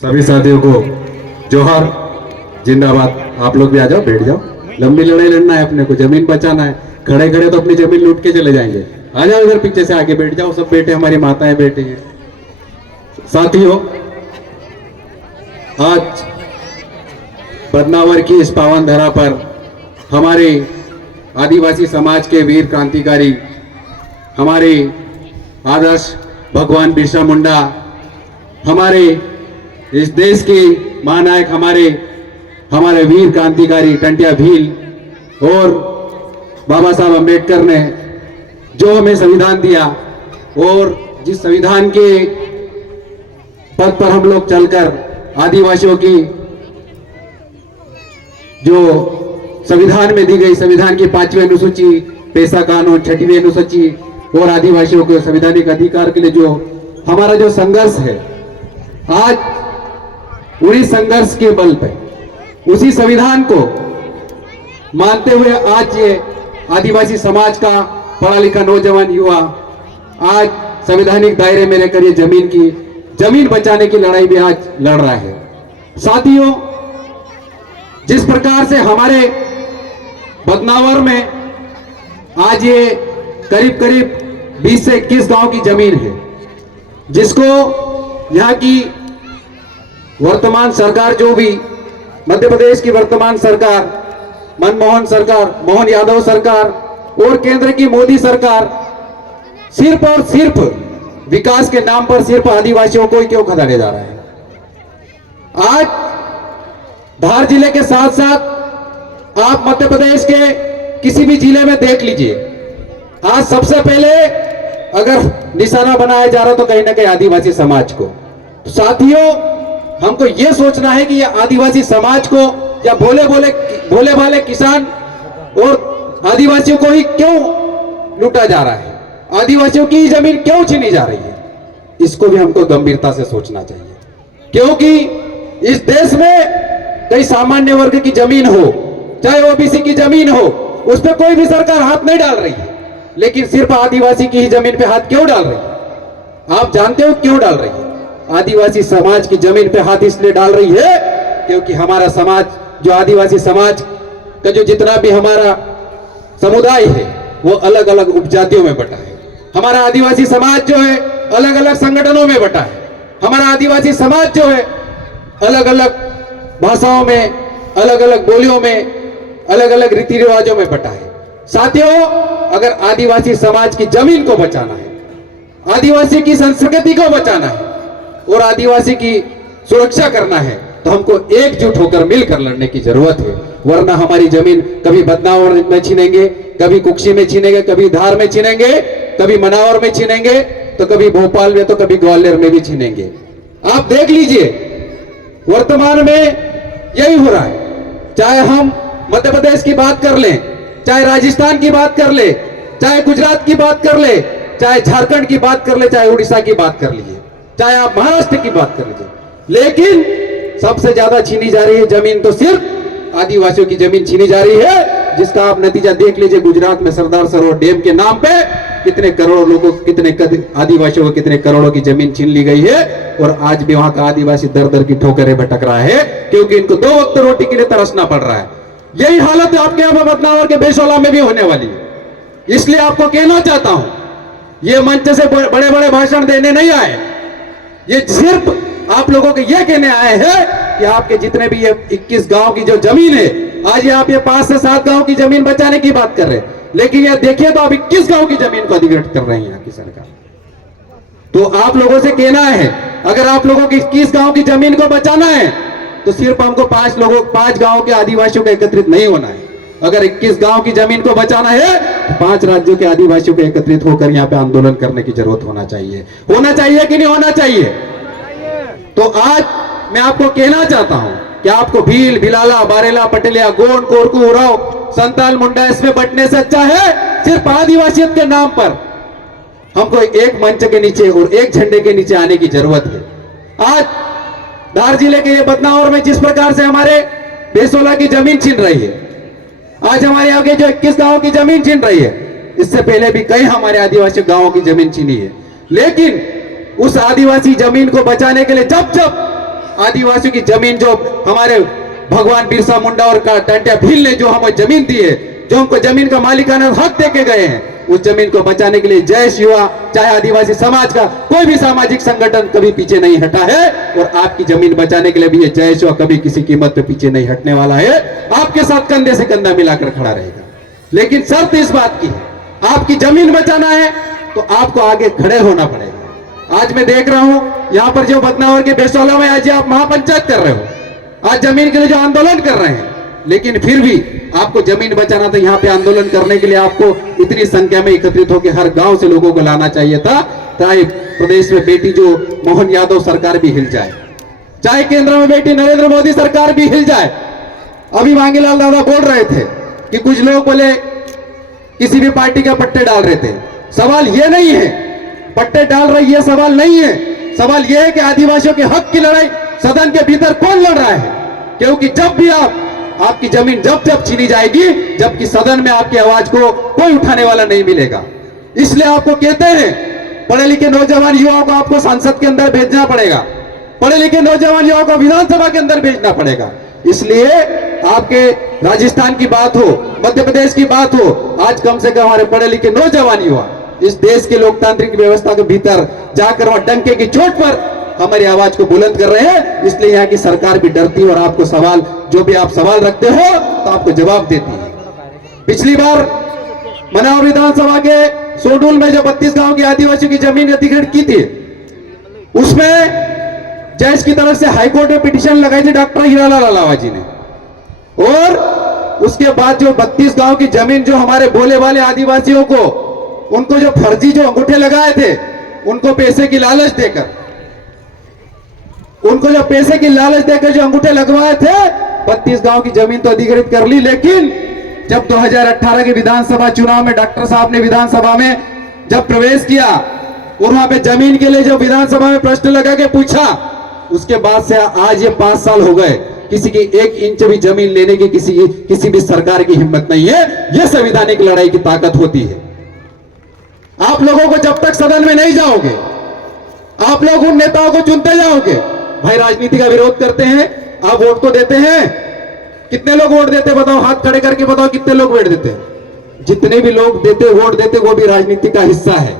सभी साथियों को जोहर, जिंदाबाद। आप लोग भी आ जाओ, बैठ जाओ। लंबी लड़ाई लड़ना है अपने को, जमीन बचाना है। खड़े खड़े तो अपनी जमीन लूट के चले जाएंगे। आ जाओ इधर पीछे से आगे बैठ जाओ, सब बैठे, हमारी माताएं बैठी हैं। साथियों, आज बदनावर की इस पावन धरा पर हमारे आदिवासी समाज के वीर क्रांतिकारी, हमारे आदर्श भगवान बिरसा मुंडा, हमारे इस देश के महानायक, हमारे वीर क्रांतिकारी टंटिया भील और बाबा साहब अंबेडकर ने जो हमें संविधान दिया, और जिस संविधान के पद पर हम लोग चलकर आदिवासियों की जो संविधान में दी गई, संविधान की 5वीं अनुसूची, पेशा कानून 6वीं अनुसूची और आदिवासियों के संवैधानिक अधिकार के लिए जो हमारा जो संघर्ष है, आज उन्हीं संघर्ष के बल पे, उसी संविधान को मानते हुए आज ये आदिवासी समाज का पढ़ा लिखा नौजवान युवा आज संवैधानिक दायरे में रहकर ये जमीन बचाने की लड़ाई भी आज लड़ रहा है। साथियों, जिस प्रकार से हमारे बदनावर में आज ये करीब करीब 20 से 21 गांव की जमीन है, जिसको यहाँ की वर्तमान सरकार, जो भी मध्य प्रदेश की वर्तमान सरकार, मनमोहन सरकार, मोहन यादव सरकार और केंद्र की मोदी सरकार सिर्फ और सिर्फ विकास के नाम पर सिर्फ आदिवासियों को ही क्यों खदेड़े जा रहा है। आज धार जिले के साथ साथ आप मध्य प्रदेश के किसी भी जिले में देख लीजिए, आज सबसे पहले अगर निशाना बनाया जा रहा तो कहीं ना कहीं आदिवासी समाज को। साथियों, हमको यह सोचना है कि यह आदिवासी समाज को या भोले भाले किसान और आदिवासियों को ही क्यों लूटा जा रहा है, आदिवासियों की जमीन क्यों छीनी जा रही है, इसको भी हमको गंभीरता से सोचना चाहिए। क्योंकि इस देश में कई सामान्य वर्ग की जमीन हो, चाहे ओबीसी की जमीन हो, उस पर कोई भी सरकार हाथ नहीं डाल रही है, लेकिन सिर्फ आदिवासी की ही जमीन पे हाथ क्यों डाल रही है? आप जानते हो क्यों डाल रही है? आदिवासी समाज की जमीन पे हाथ इसलिए डाल रही है क्योंकि हमारा समाज, जो आदिवासी समाज का जो जितना भी हमारा समुदाय है, वो अलग अलग उपजातियों में बटा है। हमारा आदिवासी समाज जो है अलग अलग संगठनों में बटा है। हमारा आदिवासी समाज जो है अलग अलग भाषाओं में, अलग अलग बोलियों में, अलग अलग रीति रिवाजों में बटा है। साथियों, अगर आदिवासी समाज की जमीन को बचाना है, आदिवासी की संस्कृति को बचाना है और आदिवासी की सुरक्षा करना है, तो हमको एकजुट होकर मिलकर लड़ने की जरूरत है। वरना हमारी जमीन कभी बदनावर में छीनेंगे, कभी कुक्षी में छीनेंगे, कभी धार में छीनेंगे, कभी मनावर में छीनेंगे, तो कभी भोपाल में, तो कभी ग्वालियर में भी छीनेंगे। आप देख लीजिए, वर्तमान में यही हो रहा है। चाहे हम मध्य प्रदेश की बात कर लें, चाहे राजस्थान की बात कर ले, चाहे गुजरात की बात कर ले, चाहे झारखंड की बात कर ले, चाहे उड़ीसा की बात कर लीजिए, चाहे आप महाराष्ट्र की बात कर लीजिए, लेकिन सबसे ज्यादा छीनी जा रही है जमीन तो सिर्फ आदिवासियों की जमीन छीनी जा रही है। जिसका आप नतीजा देख लीजिए, गुजरात में सरदार सरोवर डैम के नाम पे कितने करोड़ों लोगों, आदिवासियों को कितने करोड़ों की जमीन छीन ली गई है, और आज भी वहां का आदिवासी दर दर की ठोकरें भटक रहा है, क्योंकि इनको 2 वक्त रोटी के लिए तरसना पड़ रहा है। यही हालत आपके यहाँ बदनावर के बेसोला में भी होने वाली है। इसलिए आपको कहना चाहता हूं, ये मंच से बड़े बड़े भाषण देने नहीं आए, ये सिर्फ आप लोगों के ये कहने आए हैं कि आपके जितने भी ये 21 गांव की जो जमीन है, आज ये आप ये 5 से 7 गांव की जमीन बचाने की बात कर रहे हैं, लेकिन ये देखिए तो आप 21 गांव की जमीन को अधिग्रहित कर रहे हैं यहाँ की सरकार। तो आप लोगों से कहना है, अगर आप लोगों की 21 गांव की जमीन को बचाना है, तो सिर्फ हमको 5 गांव के आदिवासियों को एकत्रित नहीं होना है। अगर 21 गांव की जमीन को बचाना है, तो 5 राज्यों के आदिवासियों को एकत्रित होकर यहाँ पे आंदोलन करने की जरूरत होना चाहिए कि नहीं होना चाहिए? तो आज मैं आपको कहना चाहता हूं कि आपको भील, भिलाला, बारेला, पटेलिया, गोंड, कोरकू, उराव, संताल, मुंडा, इसमें बटने से अच्छा है सिर्फ आदिवासियत के नाम पर हमको एक मंच के नीचे और एक झंडे के नीचे आने की जरूरत है। आज धार जिले के ये बदनावर में जिस प्रकार से हमारे बेसोला की जमीन छीन रही है, आज हमारे आगे जो 21 गांवों की जमीन छीन रही है, इससे पहले भी कई हमारे आदिवासी गांवों की जमीन छीनी है, लेकिन उस आदिवासी जमीन को बचाने के लिए जब जब आदिवासियों की जमीन जो हमारे भगवान बिरसा मुंडा और टांटिया भील ने जो हमें जमीन दी है, जो हमको जमीन का मालिकाना हक दे के गए हैं, उस जमीन को बचाने के लिए जयेश युवा चाहे आदिवासी समाज का कोई भी सामाजिक संगठन कभी पीछे नहीं हटा है। और आपकी जमीन बचाने के लिए भी ये जयेश युवा कभी किसी कीमत पे पीछे नहीं हटने वाला है, आपके साथ कंधे से कंधा मिलाकर खड़ा रहेगा। लेकिन शर्त इस बात की है, आपकी जमीन बचाना है तो आपको आगे खड़े होना पड़ेगा। आज मैं देख रहा हूं यहां पर जो बदनावर के बेसौला में आज आप महापंचायत कर रहे हो, आज जमीन के लिए जो आंदोलन कर रहे हैं, लेकिन फिर भी आपको जमीन बचाना था। यहाँ पे आंदोलन करने के लिए आपको इतनी संख्या में एकत्रित होकर हर गांव से लोगों को लाना चाहिए था, चाहे प्रदेश में बेटी जो मोहन यादव सरकार भी हिल जाए, चाहे केंद्र में बेटी नरेंद्र मोदी सरकार भी हिल जाए। अभी मांगीलाल दादा बोल रहे थे कि कुछ लोग बोले किसी भी पार्टी का पट्टे डाल रहे थे। सवाल ये नहीं है पट्टे डाल रहे, ये सवाल नहीं है। सवाल ये है कि आदिवासियों के हक की लड़ाई सदन के भीतर कौन लड़ रहा है, क्योंकि जब भी आपकी जमीन जब छीनी जाएगी, जबकि सदन में आपकी आवाज को कोई उठाने वाला नहीं मिलेगा। इसलिए आपको कहते हैं पढ़े लिखे नौजवान युवाओं को आपको संसद के अंदर भेजना पड़ेगा, पढ़े लिखे नौजवान युवाओं को विधानसभा के अंदर भेजना पड़ेगा। इसलिए आपके राजस्थान की बात हो, मध्य प्रदेश की बात हो, आज कम से कम हमारे पढ़े लिखे नौजवान युवा इस देश के लोकतांत्रिक व्यवस्था के भीतर जाकर वहां डंके की चोट पर हमारी आवाज को बुलंद कर रहे हैं। इसलिए यहाँ की सरकार भी डरती है और आपको सवाल जो भी आप सवाल रखते हो तो आपको जवाब देती है। पिछली बार मनाव विधानसभा के सोडूल में जो 32 गांव की आदिवासियों की जमीन अधिग्रहण की थी, उसमें जज की तरफ से हाईकोर्ट में पिटीशन लगाई थी डॉक्टर हीरालाल अलावा जी ने। और उसके बाद जो 32 गांव की जमीन जो हमारे बोले वाले आदिवासियों को, उनको जो फर्जी जो अंगूठे लगाए थे, उनको पैसे की लालच देकर, उनको जो पैसे की लालच देकर जो अंगूठे लगवाए थे, 32 गांव की जमीन तो अधिग्रहित कर ली। लेकिन जब 2018 के विधानसभा चुनाव में डॉक्टर साहब ने विधानसभा में जब प्रवेश किया और वहां पे जमीन के लिए जो विधानसभा में प्रश्न लगा के पूछा, उसके बाद से आज ये 5 साल हो गए, किसी की 1 इंच भी जमीन लेने की किसी भी सरकार की हिम्मत नहीं है। यह संवैधानिक लड़ाई की ताकत होती है। आप लोगों को जब तक सदन में नहीं जाओगे, आप लोग उन नेताओं को चुनते जाओगे। भाई राजनीति का विरोध करते हैं, आप वोट तो देते हैं, कितने लोग वोट देते बताओ, हाथ खड़े करके बताओ कितने लोग वोट देते हैं। जितने भी लोग देते वोट देते वो भी राजनीति का हिस्सा है।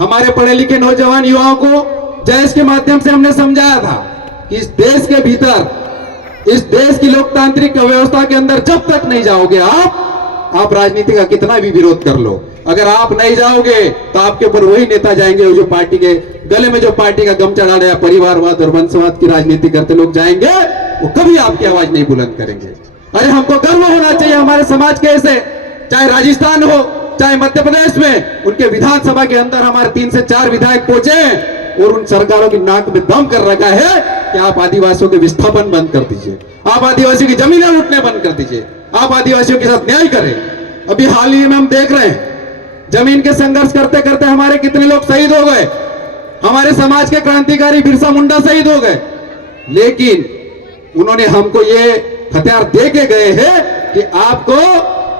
हमारे पढ़े लिखे नौजवान युवाओं को जयेश के माध्यम से हमने समझाया था कि इस देश के भीतर, इस देश की लोकतांत्रिक व्यवस्था के अंदर जब तक नहीं जाओगे आप राजनीति का कितना भी विरोध कर लो, अगर आप नहीं जाओगे तो आपके ऊपर वही नेता जाएंगे जो पार्टी के गले में जो पार्टी का गमछा डाले, परिवारवाद और वंशवाद की राजनीति करते लोग जाएंगे, वो कभी आपकी आवाज नहीं बुलंद करेंगे। अरे हमको गर्व होना चाहिए हमारे समाज के, ऐसे चाहे राजस्थान हो चाहे मध्य प्रदेश में, उनके विधानसभा के अंदर हमारे 3 से 4 विधायक पहुंचे और उन सरकारों की नाक में दम कर रखा है कि आप आदिवासियों के विस्थापन बंद कर दीजिए, आप आदिवासियों की जमीनें लूटने बंद कर दीजिए, आप आदिवासियों के साथ न्याय करें। अभी हाल ही में हम देख रहे हैं जमीन के संघर्ष करते करते हमारे कितने लोग शहीद हो गए, हमारे समाज के क्रांतिकारी बिरसा मुंडा शहीद हो गए, लेकिन उन्होंने हमको ये हथियार दे के गए हैं कि आपको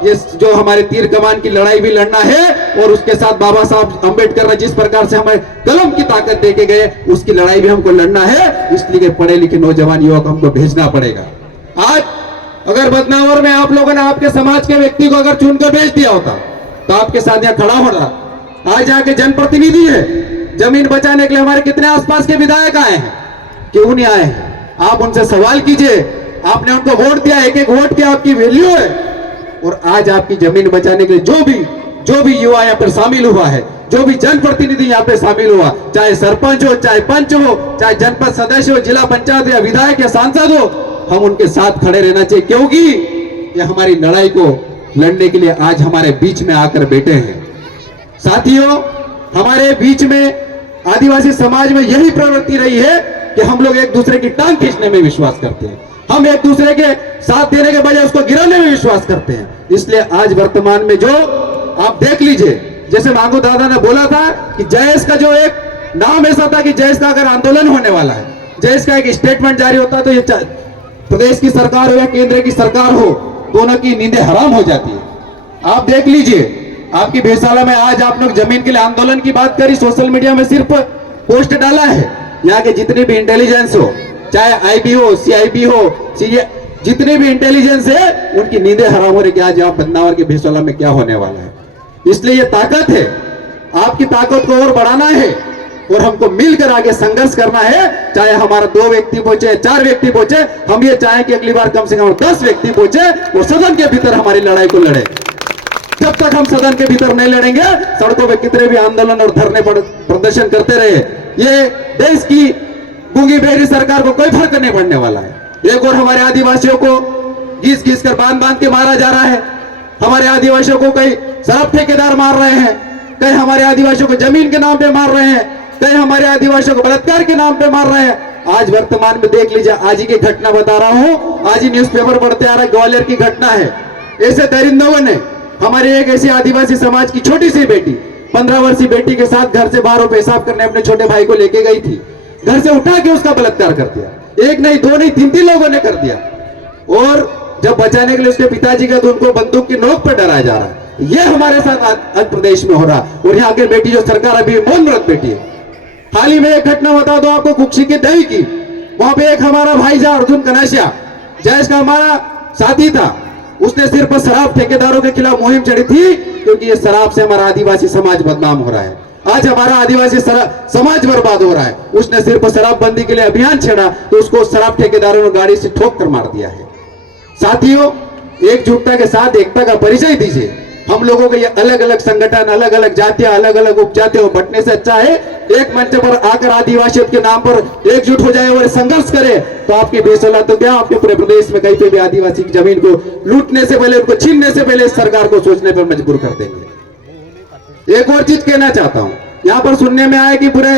ये जो हमारे तीर कमान की लड़ाई भी लड़ना है और उसके साथ बाबा साहब अंबेडकर ने जिस प्रकार से हमें कलम की ताकत दे के गए उसकी लड़ाई भी हमको लड़ना है। इसलिए पढ़े लिखे नौजवान युवा को हमको भेजना पड़ेगा। आज अगर बदनावर में आप लोगों ने आपके समाज के व्यक्ति को अगर चुनकर भेज दिया होता तो आपके साथ यहाँ खड़ा हो रहा। आज यहाँ के जनप्रतिनिधि है, जमीन बचाने के लिए हमारे कितने आसपास के विधायक आए हैं, क्यों नहीं आए हैं? आप उनसे सवाल कीजिए, आपने उनको वोट दिया, एक एक वोट की आपकी वैल्यू है। और आज आपकी जमीन बचाने के लिए जो भी युवा यहाँ पर शामिल हुआ है, जो भी जनप्रतिनिधि यहाँ पे शामिल हुआ, चाहे सरपंच हो, चाहे पंच हो, चाहे जनपद सदस्य हो, जिला पंचायत या विधायक या सांसद हो, हम उनके साथ खड़े रहना चाहिए, क्योंकि ये हमारी लड़ाई को लड़ने के लिए आज हमारे बीच में आकर बैठे हैं। साथियों, हमारे बीच में आदिवासी समाज में यही प्रवृत्ति रही है कि हम लोग एक दूसरे की टांग खींचने में विश्वास करते हैं, हम एक दूसरे के साथ देने के बजाय उसको गिराने में विश्वास करते हैं। इसलिए आज वर्तमान में जो आप देख लीजिए, जैसे मांगू दादा ने बोला था कि जयेश का जो एक नाम ऐसा था कि जयेश का अगर आंदोलन होने वाला है, जयेश का एक स्टेटमेंट जारी होता तो ये प्रदेश की सरकार हो या केंद्र की सरकार हो, दोनों की नींदें हराम हो जाती है। आप देख लीजिए, आपकी भेसाला में आज आप लोग जमीन के लिए आंदोलन की बात करी, सोशल मीडिया में सिर्फ पोस्ट डाला है, यहाँ के जितने भी इंटेलिजेंस हो, चाहे आईबी हो, सीआईबी हो, जितने भी इंटेलिजेंस है, उनकी नींदें हराम हो रही कि आज यहाँ बदनावर के भेसोला में क्या होने वाला है। इसलिए ये ताकत है, आपकी ताकत को और बढ़ाना है और हमको मिलकर आगे संघर्ष करना है। चाहे हमारा 2 व्यक्ति पहुंचे, 4 व्यक्ति पहुंचे, हम ये चाहें कि अगली बार कम से कम 10 व्यक्ति पहुंचे और सदन के भीतर हमारी लड़ाई को लड़े। जब तक हम सदन के भीतर नहीं लड़ेंगे, सड़कों पे कितने भी आंदोलन और धरने प्रदर्शन करते रहे, ये देश की गूंगी बहरी सरकार को कोई फर्क नहीं पड़ने वाला है। एक और हमारे आदिवासियों को घीस घीस कर बांध बांध के मारा जा रहा है। हमारे आदिवासियों को कई शराब ठेकेदार मार रहे हैं, कई हमारे आदिवासियों को जमीन के नाम पे मार रहे हैं, कई हमारे आदिवासियों को बलात्कार के नाम पे मार रहे हैं। आज वर्तमान में देख लीजिए, आज ही की घटना बता रहा हूं, आज ही न्यूज़पेपर पढ़ते आ रहा है, ग्वालियर की घटना है। ऐसे दरिंदों ने हमारी एक ऐसी आदिवासी समाज की छोटी सी बेटी, 15 वर्षीय बेटी के साथ घर से बाहर पेशाब करने अपने छोटे भाई को लेके गई थी, घर से उठा के उसका बलात्कार कर दिया। एक नहीं, 2 नहीं, 3 लोगों ने कर दिया। और जब बचाने के लिए उसके पिताजी का, तो उनको बंदूक की नोक पर डराया जा रहा है। ये हमारे साथ आंध्र प्रदेश में हो रहा। और यहाँ की बेटी जो सरकार अभी मौन व्रत बैठी है। हाल ही में एक घटना बता दो आपको, कुक्षी के दही की। वहां पे एक हमारा भाई जा अर्जुन कनाशिया, जैश का हमारा साथी था, उसने सिर्फ शराब ठेकेदारों के खिलाफ मुहिम चढ़ी थी, क्योंकि ये शराब से हमारा आदिवासी समाज बदनाम हो रहा है। आज हमारा आदिवासी समाज बर्बाद हो रहा है। उसने सिर्फ शराबबंदी के लिए अभियान छेड़ा, तो उसको शराब ठेकेदारों ने गाड़ी से ठोक कर मार दिया है। साथियों, एकजुटता के साथ एकता का परिचय दीजिए। हम लोगों के ये अलग अलग संगठन, अलग अलग जातियां, अलग अलग उपजातियां बंटने से अच्छा है एक मंच पर आकर आदिवासियत के नाम पर एकजुट हो जाए और संघर्ष करे। तो आपकी बेसला तो क्या, आपके पूरे प्रदेश में कहीं पे भी आदिवासी की जमीन को लूटने से पहले, उनको छीनने से पहले सरकार को सोचने पर मजबूर कर देंगे। एक और चीज कहना चाहता हूं, यहाँ पर सुनने में आया कि पूरे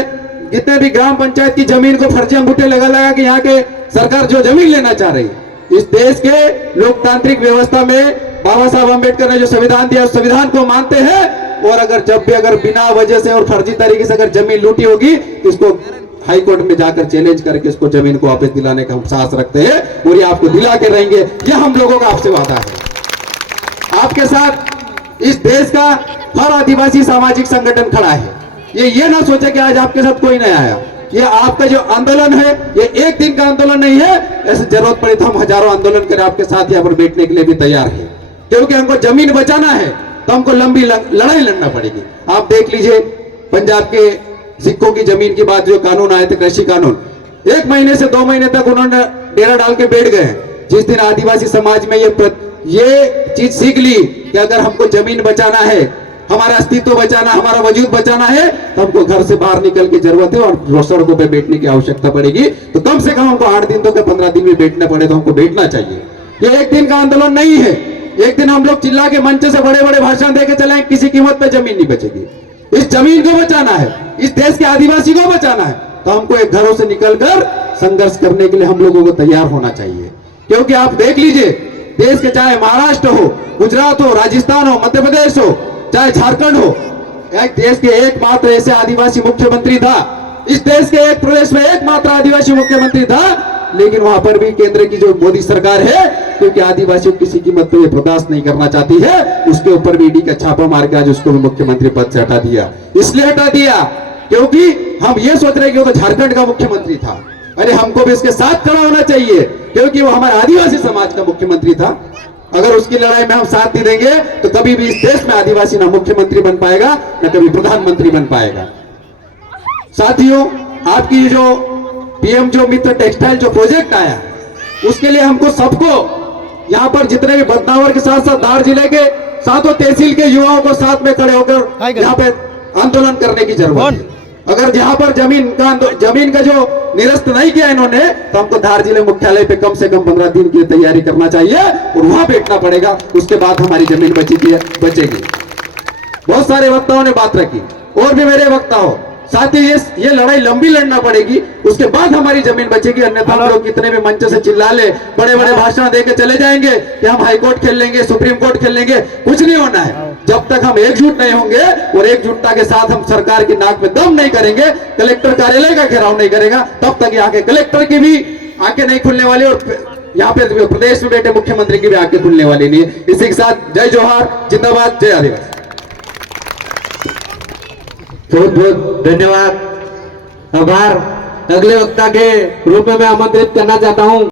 जितने भी ग्राम पंचायत की जमीन को फर्जी अंगूठे लगा कि यहाँ के सरकार जो जमीन लेना चाह रही। इस देश के लोकतांत्रिक व्यवस्था में बाबा साहब अम्बेडकर ने जो संविधान दिया, उस संविधान को मानते हैं। और अगर जब भी अगर बिना वजह से और फर्जी तरीके से अगर जमीन लूटी होगी, तो इसको हाई कोर्ट में जाकर चैलेंज करके इसको जमीन को वापस दिलाने का हम साहस रखते हैं और ये आपको दिला के रहेंगे। ये हम लोगों का आपसे वादा है। आपके साथ इस देश का हर आदिवासी सामाजिक संगठन खड़ा है। ये ना सोचे कि आज आपके साथ कोई नहीं आया। ये आपका जो आंदोलन है, ये एक दिन का आंदोलन नहीं है। ऐसे जरूरत पड़े तो हम हजारों आंदोलन करें, आपके साथ यहाँ पर बैठने के लिए भी तैयार है। क्योंकि हमको जमीन बचाना है तो हमको लंबी लड़ाई लड़ना पड़ेगी। आप देख लीजिए, पंजाब के सिखों की जमीन की बात, जो कानून आए थे, कृषि कानून, 1 महीने से 2 महीने तक उन्होंने डेरा डाल के बैठ गए। जिस दिन आदिवासी समाज में ये चीज सीख ली कि अगर हमको जमीन बचाना है, हमारा अस्तित्व बचाना, हमारा वजूद बचाना है, तो हमको घर से बाहर निकल की जरूरत है और सड़कों पे बैठने की आवश्यकता पड़ेगी। तो कम से कम हमको 8 दिन तो 15 दिन भी बैठना पड़े तो हमको बैठना चाहिए। ये एक दिन का आंदोलन नहीं है। एक दिन हम लोग चिल्ला के मंच से बड़े बड़े भाषण देके चलाएं, किसी कीमत पे जमीन नहीं बचेगी। इस जमीन को बचाना है, इस देश के आदिवासी को बचाना है, तो हमको एक घरों से निकलकर संघर्ष करने के लिए हम लोगों को तैयार होना चाहिए। क्योंकि आप देख लीजिए, देश के चाहे महाराष्ट्र हो, गुजरात हो, राजस्थान हो, मध्य प्रदेश हो, चाहे झारखंड हो, एक देश के एकमात्र ऐसे आदिवासी मुख्यमंत्री था। इस देश के एक प्रदेश में एकमात्र आदिवासी मुख्यमंत्री था। लेकिन वहां पर भी केंद्र की जो मोदी सरकार है, क्योंकि आदिवासियों को किसी कीमत पर बर्दाश्त नहीं करना चाहती है, उसके ऊपर भी ईडी का छापा मार के आज उसको भी मुख्यमंत्री पद से हटा दिया। इसलिए हटा दिया क्योंकि हम ये सोच रहे कि वो तो झारखंड का मुख्यमंत्री था। अरे हमको भी इसके साथ खड़ा होना चाहिए, क्योंकि वो हमारे आदिवासी समाज का मुख्यमंत्री था। अगर उसकी लड़ाई में हम साथ नहीं देंगे तो कभी भी इस देश में आदिवासी ना मुख्यमंत्री बन पाएगा, ना कभी प्रधानमंत्री बन पाएगा। साथियों, आपकी जो पीएम जो मित्र टेक्सटाइल जो प्रोजेक्ट आया, उसके लिए हमको सबको यहाँ पर जितने भी बदनावर के साथ साथ धार जिले के सातों तहसील के युवाओं को साथ में खड़े होकर यहाँ पे आंदोलन करने की जरूरत है। अगर यहाँ पर जमीन का जो निरस्त नहीं किया इन्होंने, तो हमको धार जिले मुख्यालय पे कम से कम 15 दिन की तैयारी करना चाहिए और वहां बैठना पड़ेगा। उसके बाद हमारी जमीन बचेगी। बहुत सारे वक्ताओं ने बात रखी, और भी मेरे वक्ता हो, साथ ही ये लड़ाई लंबी लड़ना पड़ेगी, उसके बाद हमारी जमीन बचेगी। अन्यथा हम लोग कितने भी मंच से चिल्ला ले, बड़े बड़े भाषण देके चले जाएंगे कि हम हाई कोर्ट खेल लेंगे, सुप्रीम कोर्ट खेल लेंगे, कुछ नहीं होना है। जब तक हम एकजुट नहीं होंगे और एकजुटता के साथ हम सरकार की नाक में दम नहीं करेंगे, कलेक्टर कार्यालय का घेराव नहीं करेगा, तब तक यहाँ के कलेक्टर की भी आंखें नहीं खुलने वाली और यहाँ पे प्रदेश में बैठे मुख्यमंत्री की भी आंखें खुलने वाली नहीं। इसी के साथ जय जोहार, जिंदाबाद, जय आदिवासी। बहुत बहुत धन्यवाद, आभार। अगले वक्ता के रूप में मैं आमंत्रित करना चाहता हूं